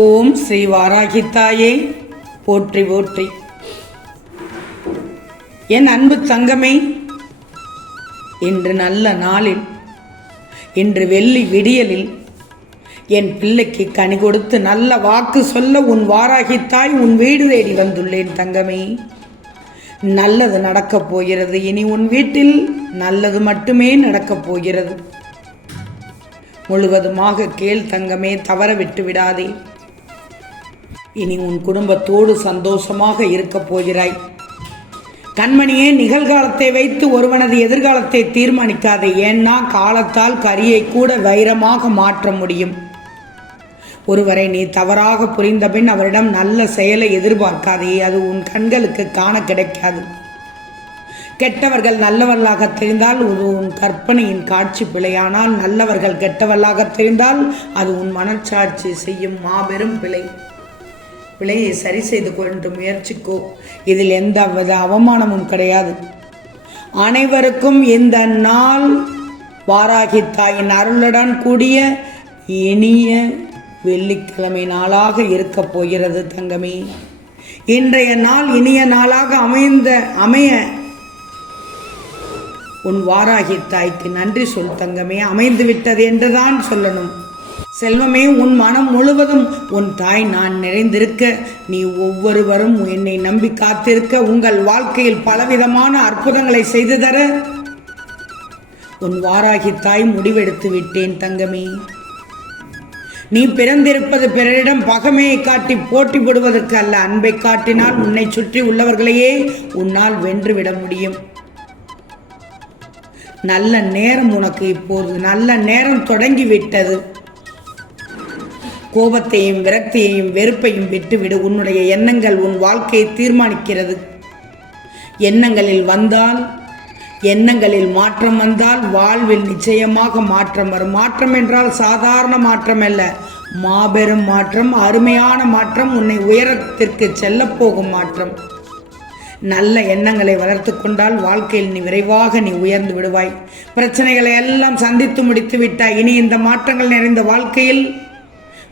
ஓம் ஸ்ரீ வாராகித்தாயே. போற்றி போற்றி. என் அன்பு தங்கமே இன்று நல்ல நாளில் இன்று வெள்ளி விடியலில் என் பிள்ளைக்கு கனி கொடுத்து நல்ல வாக்கு சொல்ல உன் வாராகித்தாய் உன் வீடு தேடி வந்துள்ளேன் தங்கமே. நல்லது நடக்கப் போகிறது. இனி உன் வீட்டில் நல்லது மட்டுமே நடக்கப் போகிறது. முழுவதுமாக கேள் தங்கமே தவற விட்டு விடாதே. இனி உன் குடும்பத்தோடு சந்தோஷமாக இருக்கப் போகிறாய். கண்மணியே நிகழ்காலத்தை வைத்து ஒருவனது எதிர்காலத்தை தீர்மானிக்காதே. ஏன்னா காலத்தால் கரியை கூட வைரமாக மாற்ற முடியும். ஒருவரை நீ தவறாக புரிந்தபின் அவரிடம் நல்ல செயலை எதிர்பார்க்காதே. அது உன் கண்களுக்கு காண கிடைக்காது. கெட்டவர்கள் நல்லவர்களாக தெரிந்தால் அது உன் கற்பனையின் காட்சி பிழையானால் நல்லவர்கள் கெட்டவர்களாக தெரிந்தால் அது உன் மனச்சாட்சி செய்யும் மாபெரும் பிழை. பிழையை சரி செய்து கொண்டு முயற்சிக்கோ. இதில் எந்த வித அவமானமும் கிடையாது. அனைவருக்கும் இந்த நாள் வாராகி தாயின் அருளுடன் கூடிய இனிய வெள்ளிக்கிழமை நாளாக இருக்கப் போகிறது தங்கமே. இன்றைய நாள் இனிய நாளாக அமைந்த அமைய உன் வாராகி தாய்க்கு நன்றி சொல் தங்கமே. அமைந்து விட்டது என்றுதான் சொல்லணும். செல்வமே உன் மனம் முழுவதும் உன் தாய் நான் நிறைந்திருக்க நீ ஒவ்வொருவரும் என்னை நம்பி காத்திருக்க உங்கள் வாழ்க்கையில் பலவிதமான அற்புதங்களை செய்து தர. உன் வாராகி தாய் முடிவெடுத்து விட்டேன் தங்கமே. நீ பிறந்திருப்பது பிறரிடம் பகமையை காட்டி போட்டி போடுவதற்கு அல்ல அன்பை காட்டினால் உன்னை சுற்றி உள்ளவர்களையே உன்னால் வென்றுவிட முடியும். நல்ல நேரம் உனக்கு இப்போது நல்ல நேரம் தொடங்கி விட்டது. கோபத்தையும் விரக்தியையும் வெறுப்பையும் விட்டுவிடு. உன்னுடைய எண்ணங்கள் உன் வாழ்க்கையை தீர்மானிக்கிறது. எண்ணங்களில் வந்தால் எண்ணங்களில் மாற்றம் வந்தால் வாழ்வில் நிச்சயமாக மாற்றம் வரும். மாற்றம் என்றால் சாதாரண மாற்றம் அல்ல மாபெரும் மாற்றம் அருமையான மாற்றம் உன்னை உயரத்திற்கு செல்லப்போகும் மாற்றம். நல்ல எண்ணங்களை வளர்த்து கொண்டால் வாழ்க்கையில் நீ விரைவாக நீ உயர்ந்து விடுவாய். பிரச்சனைகளை எல்லாம் சந்தித்து முடித்து விட்டாய். இனி இந்த மாற்றங்கள் நிறைந்த வாழ்க்கையில்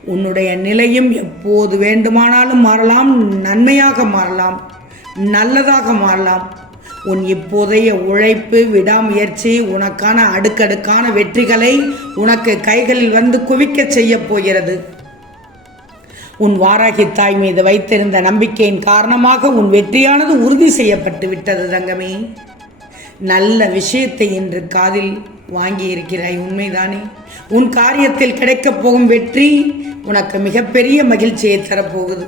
உன்னுடைய நிலையும் எப்போது வேண்டுமானாலும் மாறலாம் நன்மையாக மாறலாம் நல்லதாக மாறலாம். உன் இப்போதைய உழைப்பு விடாமுயற்சி உனக்கான அடுக்கடுக்கான வெற்றிகளை உனக்கு கைகளில் வந்து குவிக்கச் செய்யப் போகிறது. உன் வாராகி தாய் மீது வைத்திருந்த நம்பிக்கையின் காரணமாக உன் வெற்றியானது உறுதி செய்யப்பட்டு விட்டது தங்கமே. நல்ல விஷயத்தை இன்று காதில் வாங்கி இருக்கிறாய் உண்மைதானே? உன் காரியத்தில் கிடைக்கப் போகும் வெற்றி உனக்கு மிகப்பெரிய மகிழ்ச்சியை தரப்போகுது.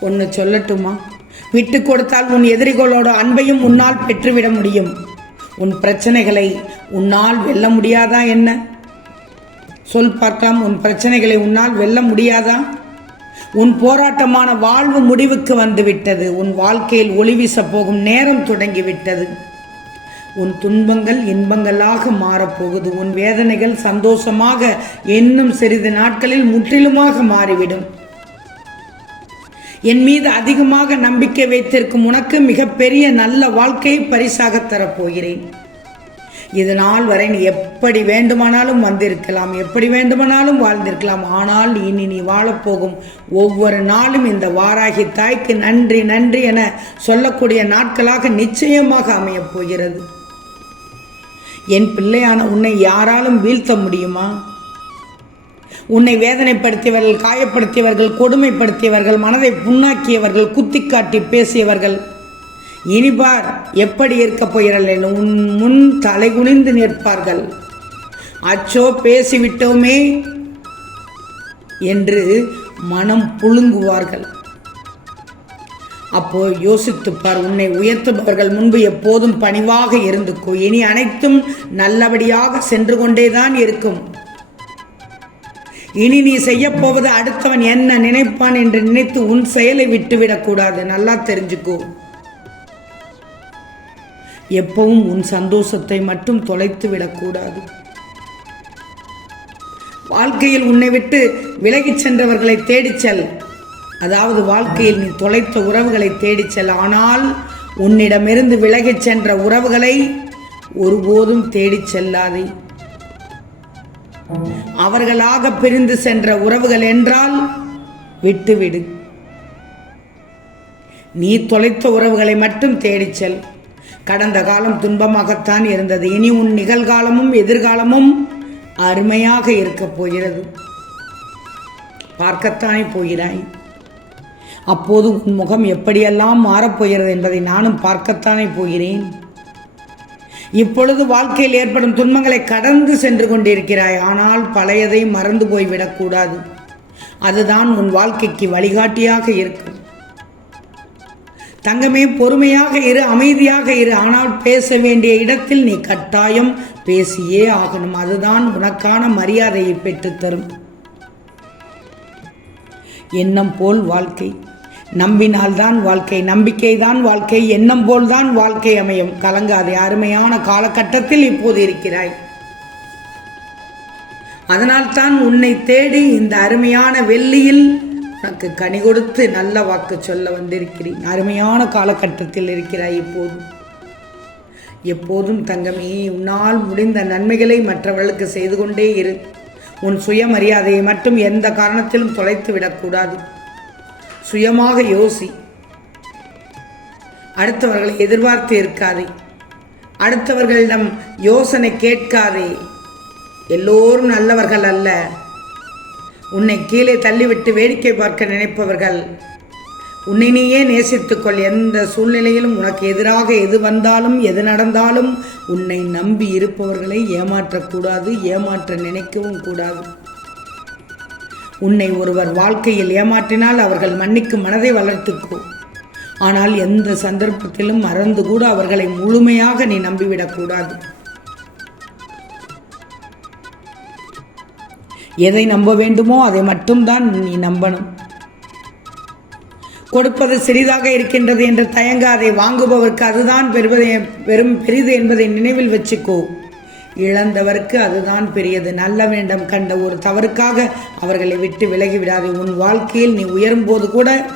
ஒன்று சொல்லட்டுமா? விட்டு கொடுத்தால் உன் எதிரிகளோட அன்பையும் உன்னால் பெற்றுவிட முடியும். உன் பிரச்சனைகளை உன்னால் வெல்ல முடியாதா என்ன? சொல் பார்க்கலாம் உன் பிரச்சனைகளை உன்னால் வெல்ல முடியாதா? உன் போராட்டமான வாழ்வு முடிவுக்கு வந்துவிட்டது. உன் வாழ்க்கையில் ஒளி வீசப் போகும் நேரம் தொடங்கிவிட்டது. உன் துன்பங்கள் இன்பங்களாக மாறப்போகுது. உன் வேதனைகள் சந்தோஷமாக இன்னும் சிறிது நாட்களில் முற்றிலுமாக மாறிவிடும். என் மீது அதிகமாக நம்பிக்கை வைத்திருக்கும் உனக்கு மிகப்பெரிய நல்ல வாழ்க்கையை பரிசாக தரப்போகிறேன். இது நாள் வரை நீ எப்படி வேண்டுமானாலும் வந்திருக்கலாம் எப்படி வேண்டுமானாலும் வாழ்ந்திருக்கலாம். ஆனால் இனி நீ வாழப்போகும் ஒவ்வொரு நாளும் இந்த வாராகி தாய்க்கு நன்றி நன்றி என சொல்லக்கூடிய நாட்களாக நிச்சயமாக அமையப் போகிறது. என் பிள்ளையான உன்னை யாராலும் வீழ்த்த முடியுமா? உன்னை வேதனைப்படுத்தியவர்கள் காயப்படுத்தியவர்கள் கொடுமைப்படுத்தியவர்கள் மனதை புண்ணாக்கியவர்கள் குத்தி காட்டி பேசியவர்கள் இனிபார் எப்படி இருக்கப் போகிறார்கள் உன் முன் தலை குனிந்து நிற்பார்கள். அச்சோ பேசிவிட்டோமே என்று மனம் புழுங்குவார்கள். அப்போ யோசித்துப்பார் உன்னை உயர்த்துபவர்கள் முன்பு எப்போதும் பணிவாக இருந்துக்கோ. இனி அனைத்தும் நல்லபடியாக சென்று கொண்டேதான் இருக்கும். இனி நீ செய்யப்போவது அடுத்தவன் என்ன நினைப்பான் என்று நினைத்து உன் செயலை விட்டுவிடக்கூடாது நல்லா தெரிஞ்சுக்கோ. எப்பவும் உன் சந்தோஷத்தை மட்டும் தொலைத்து விடக்கூடாது வாழ்க்கையில் உன்னை விட்டு விலகிச் சென்றவர்களை தேடிச் செல். அதாவது வாழ்க்கையில் நீ தொலைத்த உறவுகளை தேடிச் செல். ஆனால் உன்னிடமிருந்து விலகிச் சென்ற உறவுகளை ஒருபோதும் தேடிச் செல்லாதே. அவர்களாக பிரிந்து சென்ற உறவுகள் என்றால் விட்டுவிடு. நீ தொலைத்த உறவுகளை மட்டும் தேடிச் செல். கடந்த காலம் துன்பமாகத்தான் இருந்தது. இனி உன் நிகழ்காலமும் எதிர்காலமும் அருமையாக இருக்கப் போகிறது. பார்க்கத்தானே போகிறாய்? அப்போது உன் முகம் எப்படியெல்லாம் மாறப்போகிறது என்பதை நானும் பார்க்கத்தானே போகிறேன்? இப்பொழுது வாழ்க்கையில் ஏற்படும் துன்பங்களை கடந்து சென்று கொண்டிருக்கிறாய். ஆனால் பழையதை மறந்து போய்விடக்கூடாது அதுதான் உன் வாழ்க்கைக்கு வழிகாட்டியாக இருக்கும் தங்கமே பொறுமையாக இரு அமைதியாக இரு. ஆனால் பேச வேண்டிய இடத்தில் நீ கட்டாயம் பேசியே ஆகணும். அதுதான் உனக்கான மரியாதையை பெற்றுத்தரும். எண்ணம் போல் வாழ்க்கை. நம்பினால்தான் வாழ்க்கை நம்பிக்கை தான் வாழ்க்கை எண்ணம் போல்தான் வாழ்க்கை அமையும். கலங்காதே அருமையான காலகட்டத்தில் இப்போது இருக்கிறாய். அதனால்தான் உன்னை தேடி இந்த அருமையான வெள்ளியில் உனக்கு கனி கொடுத்து நல்ல வாக்கு சொல்ல வந்திருக்கிறேன். அருமையான காலகட்டத்தில் இருக்கிறாய் இப்போது. எப்போதும் தங்கமே உன்னால் முடிந்த நன்மைகளை மற்றவர்களுக்கு செய்து கொண்டே இரு. உன் சுயமரியாதையை மட்டும் எந்த காரணத்திலும் தொலைத்து விடக்கூடாது சுயமாக யோசி. அடுத்தவர்களை எதிர்பார்த்து இருக்காதே. அடுத்தவர்களிடம் யோசனை கேட்காதே. எல்லோரும் நல்லவர்கள் அல்ல. உன்னை கீழே தள்ளிவிட்டு வேடிக்கை பார்க்க நினைப்பவர்கள். உன்னை நீயே நேசித்துக்கொள் எந்த சூழ்நிலையிலும் உனக்கு எதிராக எது வந்தாலும் எது நடந்தாலும் உன்னை நம்பி இருப்பவர்களை ஏமாற்றக்கூடாது ஏமாற்ற நினைக்கவும் கூடாது. உன்னை ஒருவர் வாழ்க்கையில் ஏமாற்றினால் அவர்கள் மன்னிக்கும் மனதை வளர்த்துக்கோ. ஆனால் எந்த சந்தர்ப்பத்திலும் மறந்து கூட அவர்களை முழுமையாக நீ நம்பிவிடக்கூடாது. எதை நம்ப வேண்டுமோ அதை மட்டும்தான் நீ நம்பணும். கொடுப்பது சிறிதாக இருக்கின்றது என்று தயங்காதே வாங்குபவருக்கு அதுதான் பெறுவதை பெரும் பெரிது என்பதை நினைவில் வச்சுக்கோ. இழந்தவருக்கு அதுதான் பெரியது. நல்ல வேண்டம் கண்ட ஒரு தவறுக்காக அவர்களை விட்டு விலகி விடாது. உன் வாழ்க்கையில் நீ உயரும்போது கூட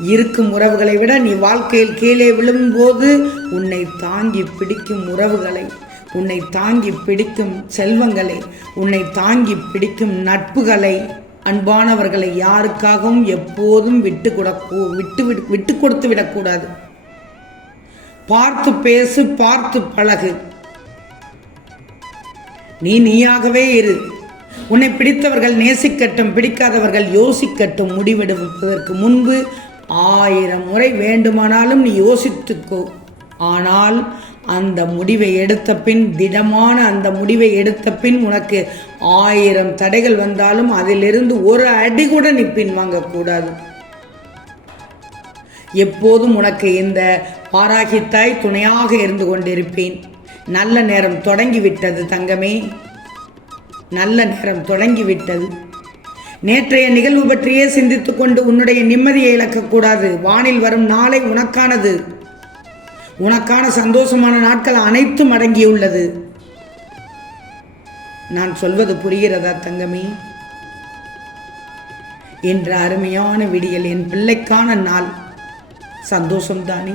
இருக்கும் உறவுகளை விட நீ வாழ்க்கையில் கீழே விழும்போது உன்னை தாங்கி பிடிக்கும் உறவுகளை உன்னை தாங்கி பிடிக்கும் செல்வங்களை உன்னை தாங்கி பிடிக்கும் நட்புகளை அன்பானவர்களை யாருக்காகவும் எப்போதும் விட்டு கொடுக்க விட்டு விட்டு கொடுத்து விடக்கூடாது. பார்த்து பேசு பார்த்து பழகு. நீ நீயாகவே இரு. உன்னை பிடித்தவர்கள் நேசிக்கட்டும் பிடிக்காதவர்கள் யோசிக்கட்டும் முடிவெடுப்பதற்கு முன்பு ஆயிரம் முறை வேண்டுமானாலும் நீ யோசித்துக்கோ. ஆனால் அந்த முடிவை எடுத்த பின் திடமான அந்த முடிவை எடுத்த பின் உனக்கு ஆயிரம் தடைகள் வந்தாலும் அதிலிருந்து ஒரு அடி கூட நீ பின்வாங்கக்கூடாது. எப்போதும் உனக்கு இந்த பாராகித்தாய் துணையாக இருந்து கொண்டிருப்பேன். நல்ல நேரம் தொடங்கிவிட்டது தங்கமே. நல்ல நேரம் தொடங்கிவிட்டது. நேற்றைய நிகழ்வு பற்றியே சிந்தித்துக் கொண்டு உன்னுடைய நிம்மதியை இழக்கக்கூடாது வானில் வரும் நாளை உனக்கானது. உனக்கான சந்தோஷமான நாட்கள் அனைத்தும் அடங்கியுள்ளது. நான் சொல்வது புரிகிறதா தங்கமே? என்ற அருமையான விடியல் என் பிள்ளைக்கான நாள். சந்தோஷம்தானே?